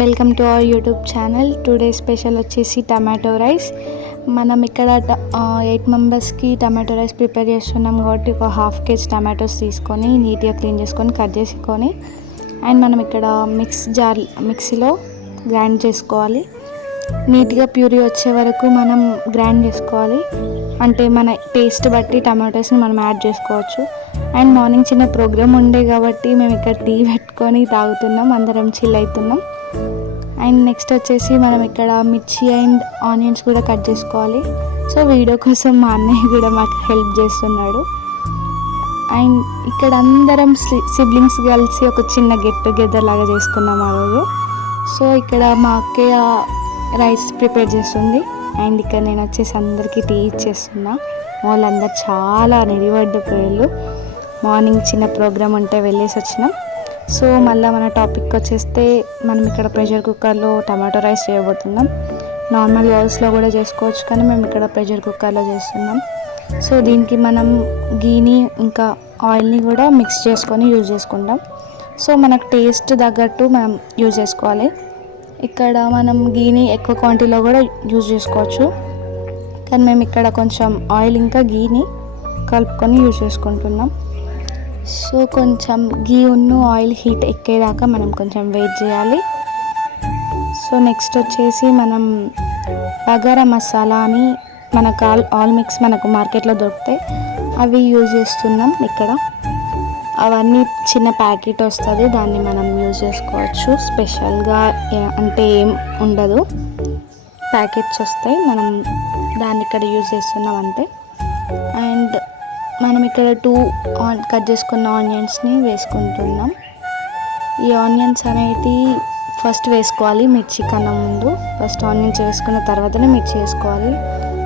Welcome to our YouTube channel. Today special వచ్చేసి tomato rice. మనం ఇక్కడ 8 మెంబర్స్కి టమాటో రైస్ ప్రిపేర్ చేస్తున్నాం కాబట్టి ఒక హాఫ్ కేజీ టమాటోస్ తీసుకొని నీట్గా క్లీన్ చేసుకొని కట్ చేసుకొని అండ్ మనం ఇక్కడ మిక్సీలో గ్రైండ్ చేసుకోవాలి. నీట్గా ప్యూరీ వచ్చే వరకు మనం గ్రైండ్ చేసుకోవాలి. అంటే మన టేస్ట్ బట్టి టమాటోస్ని మనం యాడ్ చేసుకోవచ్చు. అండ్ మార్నింగ్ చిన్న ప్రోగ్రామ్ ఉండే కాబట్టి మేము ఇక్కడ టీ పెట్టుకొని తాగుతున్నాం, అందరం చిల్ అవుతున్నాం. అండ్ నెక్స్ట్ వచ్చేసి మనం ఇక్కడ మిర్చి అండ్ ఆనియన్స్ కూడా కట్ చేసుకోవాలి. సో వీడియో కోసం మా అన్నయ్య కూడా మాకు హెల్ప్ చేస్తున్నాడు. అండ్ ఇక్కడ అందరం సిబ్లింగ్స్ కలిసి ఒక చిన్న గెట్ టుగెదర్ లాగా చేసుకున్నాం ఆ రోజు. సో ఇక్కడ మా అక్కయ్య రైస్ ప్రిపేర్ చేస్తుంది అండ్ ఇక్కడ నేను వచ్చేసి అందరికీ టీ ఇచ్చేస్తున్నా. వాళ్ళందరూ చాలా నిలబడిపోయారు. మార్నింగ్ చిన్న ప్రోగ్రామ్ ఉంటే వెళ్ళేసి వచ్చినాం. సో మళ్ళీ మన టాపిక్ వచ్చేస్తే మనం ఇక్కడ ప్రెషర్ కుక్కర్లో టమాటో రైస్ చేయబోతున్నాం. నార్మల్ బౌల్స్లో కూడా చేసుకోవచ్చు కానీ మేము ఇక్కడ ప్రెషర్ కుక్కర్లో చేస్తున్నాం. సో దీనికి మనం గీని ఇంకా ఆయిల్ని కూడా మిక్స్ చేసుకొని యూజ్ చేసుకుంటాం. సో మనకు టేస్ట్ తగ్గట్టు మనం యూజ్ చేసుకోవాలి. ఇక్కడ మనం గీని ఎక్కువ క్వాంటిటీలో కూడా యూజ్ చేసుకోవచ్చు కానీ మేము ఇక్కడ కొంచెం ఆయిల్ ఇంకా గీని కలుపుకొని యూజ్ చేసుకుంటున్నాం. సో కొంచెం గీ ఆయిల్ హీట్ ఎక్కేదాకా మనం కొంచెం వెయిట్ చేయాలి. సో నెక్స్ట్ వచ్చేసి మనం బగారా మసాలా అని మనకు ఆల్ మిక్స్ మనకు మార్కెట్లో దొరుకుతాయి, అవి యూజ్ చేస్తున్నాం. ఇక్కడ అవన్నీ చిన్న ప్యాకెట్ వస్తుంది, దాన్ని మనం యూజ్ చేసుకోవచ్చు. స్పెషల్గా అంటే ఏం ఉండదు, ప్యాకెట్స్ వస్తాయి, మనం దాన్ని ఇక్కడ యూజ్ చేస్తున్నాం అంతే. అండ్ మనం ఇక్కడ 2 కట్ చేసుకున్న ఆనియన్స్ని వేసుకుంటున్నాం. ఈ ఆనియన్స్ అనేవి ఫస్ట్ వేసుకోవాలి మిర్చి కన్నా ముందు. ఫస్ట్ ఆనియన్స్ వేసుకున్న తర్వాతనే మిర్చి వేసుకోవాలి.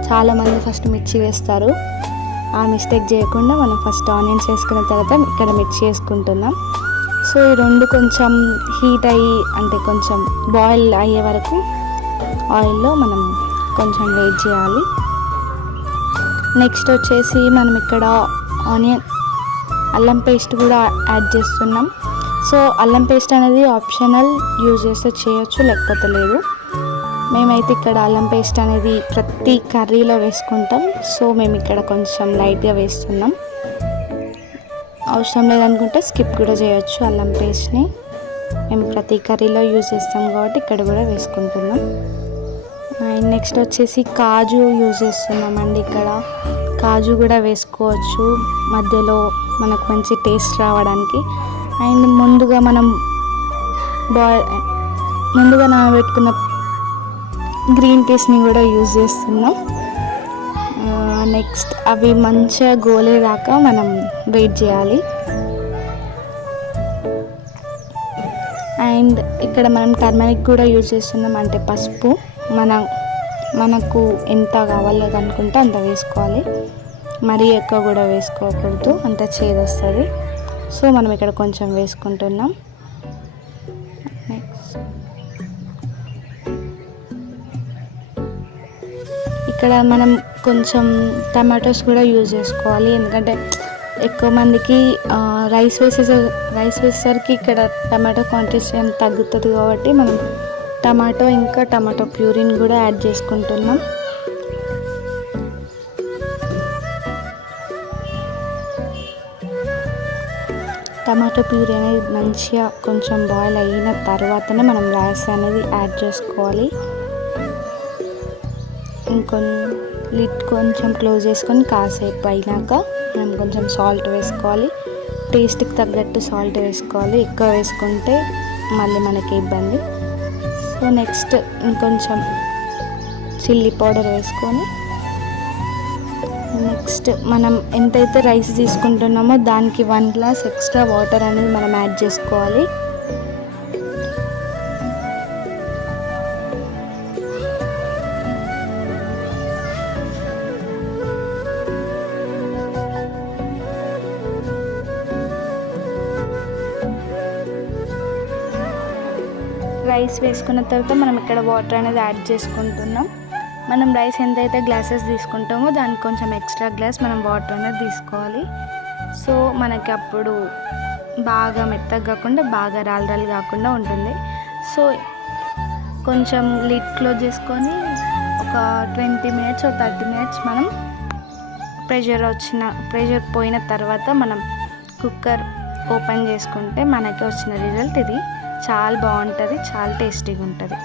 చాలామంది ఫస్ట్ మిర్చి వేస్తారు, ఆ మిస్టేక్ చేయకుండా మనం ఫస్ట్ ఆనియన్స్ వేసుకున్న తర్వాత ఇక్కడ మిర్చి వేసుకుంటున్నాం. సో ఈ రెండు కొంచెం హీట్ అయ్యి అంటే కొంచెం బాయిల్ అయ్యే వరకు ఆయిల్లో మనం కొంచెం వెయిట్ చేయాలి. నెక్స్ట్ వచ్చేసి మనం ఇక్కడ అల్లం పేస్ట్ కూడా యాడ్ చేస్తున్నాం. సో అల్లం పేస్ట్ అనేది ఆప్షనల్, యూజ్ చేస్తే చేయొచ్చు లేకపోతే లేదు. మేమైతే ఇక్కడ అల్లం పేస్ట్ అనేది ప్రతి కర్రీలో వేసుకుంటాం. సో మేము ఇక్కడ కొంచెం లైట్గా వేస్తున్నాం, అవసరం లేదనుకుంటే స్కిప్ కూడా చేయొచ్చు. అల్లం పేస్ట్ని మేము ప్రతి కర్రీలో యూజ్ చేస్తాం కాబట్టి ఇక్కడ కూడా వేసుకుంటున్నాం. అండ్ నెక్స్ట్ వచ్చేసి కాజు యూజ్ చేస్తున్నామండి. ఇక్కడ కాజు కూడా వేసుకోవచ్చు మధ్యలో మనకు మంచి టేస్ట్ రావడానికి. అండ్ ముందుగా నానబెట్టుకున్న గ్రీన్ పీస్ని కూడా యూజ్ చేస్తున్నాం. నెక్స్ట్ అవి మంచిగా గోలేదాకా మనం వెయిట్ చేయాలి. అండ్ ఇక్కడ మనం టర్మరిక్ కూడా యూజ్ చేస్తున్నాం, అంటే పసుపు. మనకు ఎంత కావాలో అనుకుంటే అంత వేసుకోవాలి, మరీ ఎక్కువ కూడా వేసుకోకూడదు, అంత చేదు వస్తుంది. సో మనం ఇక్కడ కొంచెం వేసుకుంటున్నాం. నెక్స్ట్ ఇక్కడ మనం కొంచెం టమాటోస్ కూడా యూజ్ చేసుకోవాలి, ఎందుకంటే ఎక్కువ మందికి రైస్ వేసేసరికి ఇక్కడ టమాటో క్వాంటిటీ తగ్గుతుంది కాబట్టి మనం టమాటో ఇంకా టమాటో ప్యూరీని కూడా యాడ్ చేసుకుంటున్నాం. టమాటో ప్యూరీ అనేది మంచిగా కొంచెం బాయిల్ అయిన తర్వాతనే మనం రైస్ అనేది యాడ్ చేసుకోవాలి. లిడ్ కొంచెం క్లోజ్ చేసుకొని కాసేపు అయినాక మనం కొంచెం సాల్ట్ వేసుకోవాలి. టేస్ట్కి తగ్గట్టు సాల్ట్ వేసుకోవాలి, ఎక్కువ వేసుకుంటే మళ్ళీ మనకి ఇబ్బంది. సో నెక్స్ట్ ఇంకొంచెం చిల్లీ పౌడర్ వేసుకొని నెక్స్ట్ మనం ఎంతైతే రైస్ తీసుకుంటున్నామో దానికి 1 గ్లాస్ ఎక్స్ట్రా వాటర్ అనేది మనం యాడ్ చేసుకోవాలి. రైస్ వేసుకున్న తర్వాత మనం ఇక్కడ వాటర్ అనేది యాడ్ చేసుకుంటున్నాం. మనం రైస్ ఎంతైతే గ్లాసెస్ తీసుకుంటామో దానికి కొంచెం ఎక్స్ట్రా గ్లాస్ మనం వాటర్ అనేది తీసుకోవాలి. సో మనకి అప్పుడు బాగా మెత్తగా కాకుండా బాగా రాళ్ళు కాకుండా ఉంటుంది. సో కొంచెం లిడ్ క్లోజ్ చేసుకొని ఒక 20 మినిట్స్ 30 మినిట్స్ మనం ప్రెషర్ పోయిన తర్వాత మనం కుక్కర్ ఓపెన్ చేసుకుంటే మనకి వచ్చిన రిజల్ట్ ఇది. చాలా బాగుంటుంది, చాలా టేస్టీగా ఉంటుంది.